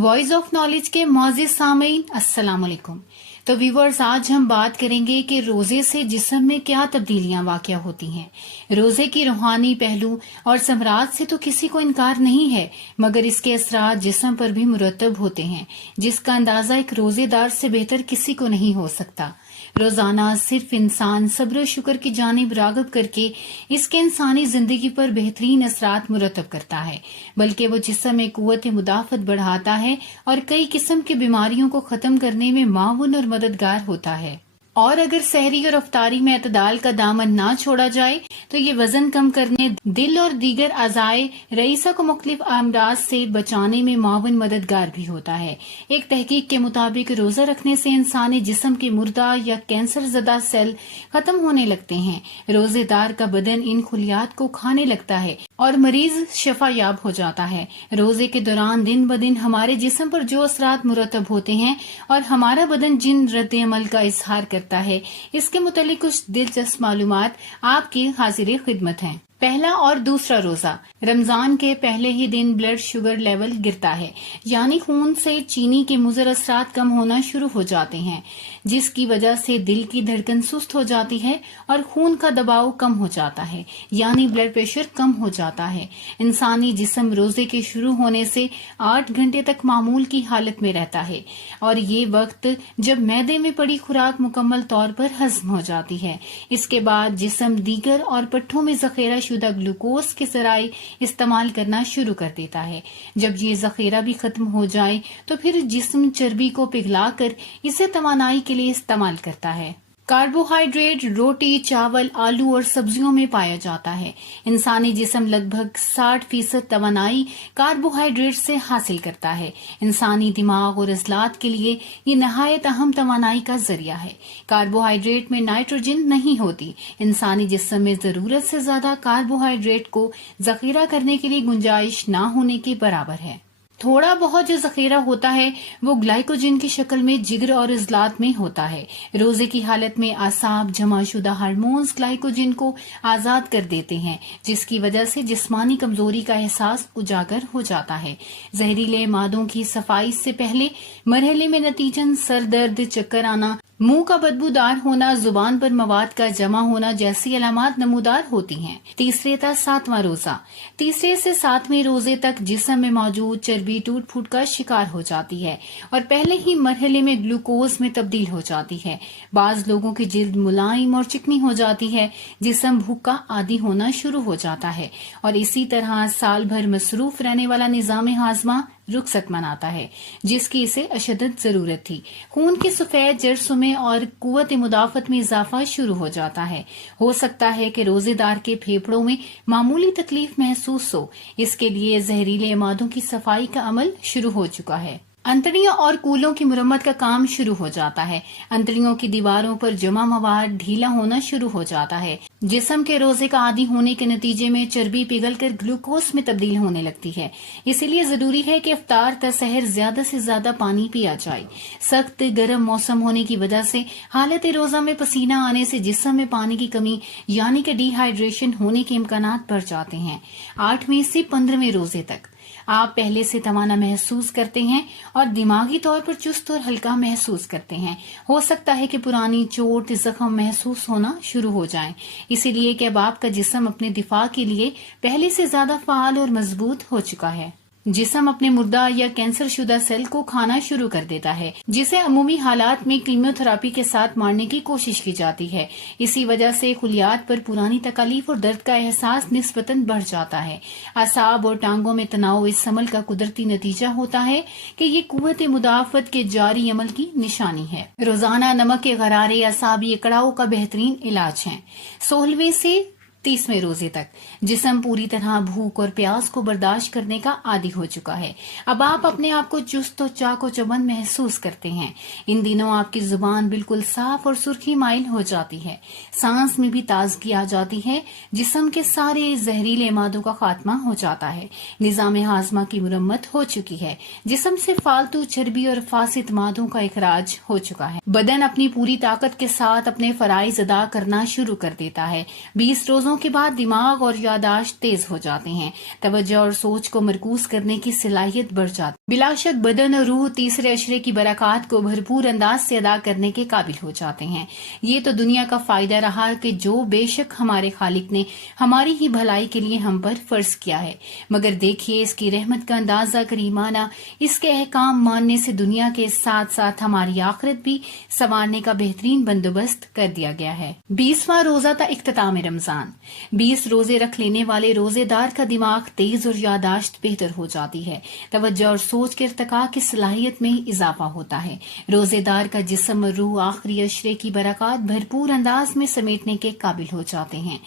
Voice of knowledge کے معزز سامعین السلام علیکم۔ تو ویورز، آج ہم بات کریں گے کہ روزے سے جسم میں کیا تبدیلیاں واقع ہوتی ہیں۔ روزے کی روحانی پہلو اور ثمرات سے تو کسی کو انکار نہیں ہے، مگر اس کے اثرات جسم پر بھی مرتب ہوتے ہیں، جس کا اندازہ ایک روزے دار سے بہتر کسی کو نہیں ہو سکتا۔ روزانہ صرف انسان صبر و شکر کی جانب راغب کر کے اس کے انسانی زندگی پر بہترین اثرات مرتب کرتا ہے، بلکہ وہ جسم میں قوت مدافعت بڑھاتا ہے اور کئی قسم کی بیماریوں کو ختم کرنے میں معاون اور مددگار ہوتا ہے۔ اور اگر سحری اور افطاری میں اعتدال کا دامن نہ چھوڑا جائے تو یہ وزن کم کرنے، دل اور دیگر اعضائے رئیسہ کو مختلف امراض سے بچانے میں معاون مددگار بھی ہوتا ہے۔ ایک تحقیق کے مطابق روزہ رکھنے سے انسانی جسم کے مردہ یا کینسر زدہ سیل ختم ہونے لگتے ہیں۔ روزے دار کا بدن ان خلیات کو کھانے لگتا ہے اور مریض شفا یاب ہو جاتا ہے۔ روزے کے دوران دن بدن ہمارے جسم پر جو اثرات مرتب ہوتے ہیں اور ہمارا بدن جن رد عمل کا اظہار کرتا ہے، اس کے متعلق کچھ دلچسپ معلومات آپ کی حاضر خدمت ہیں۔ پہلا اور دوسرا روزہ۔ رمضان کے پہلے ہی دن بلڈ شوگر لیول گرتا ہے، یعنی خون سے چینی کے مضر اثرات کم ہونا شروع ہو جاتے ہیں، جس کی وجہ سے دل کی دھڑکن سست ہو جاتی ہے اور خون کا دباؤ کم ہو جاتا ہے، یعنی بلڈ پریشر کم ہو جاتا ہے۔ انسانی جسم روزے کے شروع ہونے سے 8 گھنٹے تک معمول کی حالت میں رہتا ہے، اور یہ وقت جب معدے میں پڑی خوراک مکمل طور پر ہضم ہو جاتی ہے۔ اس کے بعد جسم دیگر اور پٹھوں میں ذخیرہ شدہ گلوکوز کے ذرائع استعمال کرنا شروع کر دیتا ہے۔ جب یہ ذخیرہ بھی ختم ہو جائے تو پھر جسم چربی کو پگھلا کر اسے توانائی کے لیے استعمال کرتا ہے۔ کاربوہائیڈریٹ روٹی، چاول، آلو اور سبزیوں میں پایا جاتا ہے۔ انسانی جسم لگ بھگ 60% توانائی کاربوہائیڈریٹ سے حاصل کرتا ہے۔ انسانی دماغ اور عضلات کے لیے یہ نہایت اہم توانائی کا ذریعہ ہے۔ کاربوہائیڈریٹ میں نائٹروجن نہیں ہوتی۔ انسانی جسم میں ضرورت سے زیادہ کاربوہائیڈریٹ کو ذخیرہ کرنے کے لیے گنجائش نہ ہونے کے برابر ہے۔ تھوڑا بہت جو ذخیرہ ہوتا ہے وہ گلائکوجن کی شکل میں جگر اور عضلات میں ہوتا ہے۔ روزے کی حالت میں اعصاب جمع شدہ ہارمونز گلائکوجن کو آزاد کر دیتے ہیں، جس کی وجہ سے جسمانی کمزوری کا احساس اجاگر ہو جاتا ہے۔ زہریلے مادوں کی صفائی سے پہلے مرحلے میں نتیجن سر درد، چکر آنا، منہ کا بدبودار ہونا، زبان پر مواد کا جمع ہونا جیسی علامات نمودار ہوتی ہیں۔ تیسرے تا 7واں روزہ۔ تیسرے سے 7ویں روزے تک جسم میں موجود چربی ٹوٹ پھوٹ کا شکار ہو جاتی ہے اور پہلے ہی مرحلے میں گلوکوز میں تبدیل ہو جاتی ہے۔ بعض لوگوں کی جلد ملائم اور چکنی ہو جاتی ہے، جسم بھوک کا عادی ہونا شروع ہو جاتا ہے، اور اسی طرح سال بھر مصروف رہنے والا نظام ہاضمہ رخصت مناتا ہے، جس کی اسے اشدت ضرورت تھی۔ خون کے سفید جرثوں میں اور قوت مدافعت میں اضافہ شروع ہو جاتا ہے۔ ہو سکتا ہے کہ روزے دار کے پھیپھڑوں میں معمولی تکلیف محسوس ہو، اس کے لیے زہریلے مادوں کی صفائی کا عمل شروع ہو چکا ہے۔ انتڑیوں اور کولوں کی مرمت کا کام شروع ہو جاتا ہے۔ انتڑیوں کی دیواروں پر جمع مواد ڈھیلا ہونا شروع ہو جاتا ہے۔ جسم کے روزے کا عادی ہونے کے نتیجے میں چربی پگھل کر گلوکوز میں تبدیل ہونے لگتی ہے۔ اسی لیے ضروری ہے کہ افطار تا سحر زیادہ سے زیادہ پانی پیا جائے۔ سخت گرم موسم ہونے کی وجہ سے حالت روزہ میں پسینہ آنے سے جسم میں پانی کی کمی یعنی کہ ڈی ہائیڈریشن ہونے کے امکانات بڑھ جاتے ہیں۔ 8ویں سے 15ویں روزے تک آپ پہلے سے توانا محسوس کرتے ہیں اور دماغی طور پر چست اور ہلکا محسوس کرتے ہیں۔ ہو سکتا ہے کہ پرانی چوٹ، زخم محسوس ہونا شروع ہو جائیں، اسی لیے کہ اب آپ کا جسم اپنے دفاع کے لیے پہلے سے زیادہ فعال اور مضبوط ہو چکا ہے۔ جسم اپنے مردہ یا کینسر شدہ سیل کو کھانا شروع کر دیتا ہے، جسے عمومی حالات میں کیمیو تھراپی کے ساتھ مارنے کی کوشش کی جاتی ہے۔ اسی وجہ سے خلیات پر پرانی تکالیف اور درد کا احساس نسبتاً بڑھ جاتا ہے۔ اعصاب اور ٹانگوں میں تناؤ اس عمل کا قدرتی نتیجہ ہوتا ہے کہ یہ قوت مدافعت کے جاری عمل کی نشانی ہے۔ روزانہ نمک کے غرارے اعصابی اکڑاؤ کا بہترین علاج ہیں۔ 16ویں سے 30ویں روزے تک جسم پوری طرح بھوک اور پیاس کو برداشت کرنے کا عادی ہو چکا ہے۔ اب آپ اپنے آپ کو چست و چاق و چوبند محسوس کرتے ہیں۔ ان دنوں آپ کی زبان بالکل صاف اور سرخی مائل ہو جاتی ہے، سانس میں بھی تازگی آ جاتی ہے، جسم کے سارے زہریلے مادوں کا خاتمہ ہو جاتا ہے، نظام ہاضمہ کی مرمت ہو چکی ہے، جسم سے فالتو چربی اور فاسد مادوں کا اخراج ہو چکا ہے، بدن اپنی پوری طاقت کے ساتھ اپنے فرائض ادا کرنا شروع کر دیتا ہے۔ 20 روزوں روزوں کے بعد دماغ اور یادداشت تیز ہو جاتے ہیں، توجہ اور سوچ کو مرکوز کرنے کی صلاحیت بڑھ جاتی ہے۔ بلا شک بدن اور روح تیسرے عشرے کی برکات کو بھرپور انداز سے ادا کرنے کے قابل ہو جاتے ہیں۔ یہ تو دنیا کا فائدہ رہا کہ جو بے شک ہمارے خالق نے ہماری ہی بھلائی کے لیے ہم پر فرض کیا ہے، مگر دیکھیے اس کی رحمت کا اندازہ کریمانہ اس کے احکام ماننے سے دنیا کے ساتھ ساتھ ہماری آخرت بھی سنوارنے کا بہترین بندوبست کر دیا گیا ہے۔ 20واں روزہ تا اختتام رمضان۔ 20 روزے رکھ لینے والے روزے دار کا دماغ تیز اور یادداشت بہتر ہو جاتی ہے، توجہ اور سوچ کے ارتقاء کی صلاحیت میں اضافہ ہوتا ہے۔ روزے دار کا جسم اور روح آخری عشرے کی برکات بھرپور انداز میں سمیٹنے کے قابل ہو جاتے ہیں۔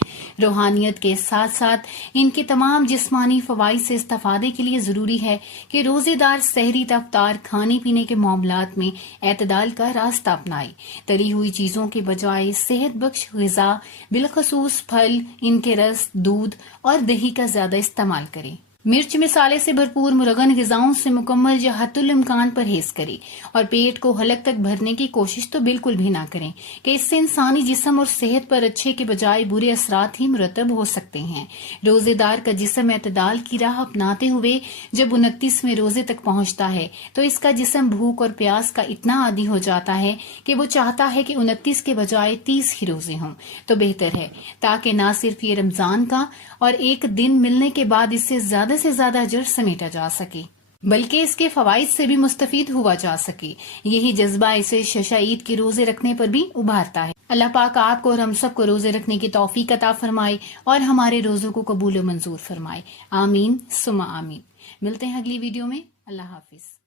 روحانیت کے ساتھ ساتھ ان کے تمام جسمانی فوائد سے استفادے کے لیے ضروری ہے کہ روزے دار سحری تا افطار کھانے پینے کے معاملات میں اعتدال کا راستہ اپنائے، تلی ہوئی چیزوں کے بجائے صحت بخش غذا بالخصوص پھل، ان کے رس، دودھ اور دہی کا زیادہ استعمال کریں۔ مرچ مسالے سے بھرپور مرغن غذاؤں سے مکمل یا حتی الامکان پرہیز کریں اور پیٹ کو حلق تک بھرنے کی کوشش تو بالکل بھی نہ کریں کہ اس سے انسانی جسم اور صحت پر اچھے کے بجائے برے اثرات ہی مرتب ہو سکتے ہیں۔ روزے دار کا جسم اعتدال کی راہ اپناتے ہوئے جب 29ویں روزے تک پہنچتا ہے تو اس کا جسم بھوک اور پیاس کا اتنا عادی ہو جاتا ہے کہ وہ چاہتا ہے کہ 29 کے بجائے 30 ہی روزے ہوں تو بہتر ہے، تاکہ نہ صرف یہ رمضان کا اور ایک دن ملنے کے بعد اس سے زیادہ اجر سمیٹا جا سکے، بلکہ اس کے فوائد سے بھی مستفید ہوا جا سکے۔ یہی جذبہ اسے ششا عید کے روزے رکھنے پر بھی ابھارتا ہے۔ اللہ پاک آپ کو اور ہم سب کو روزے رکھنے کی توفیق عطا فرمائے اور ہمارے روزوں کو قبول و منظور فرمائے، آمین ثم آمین۔ ملتے ہیں اگلی ویڈیو میں، اللہ حافظ۔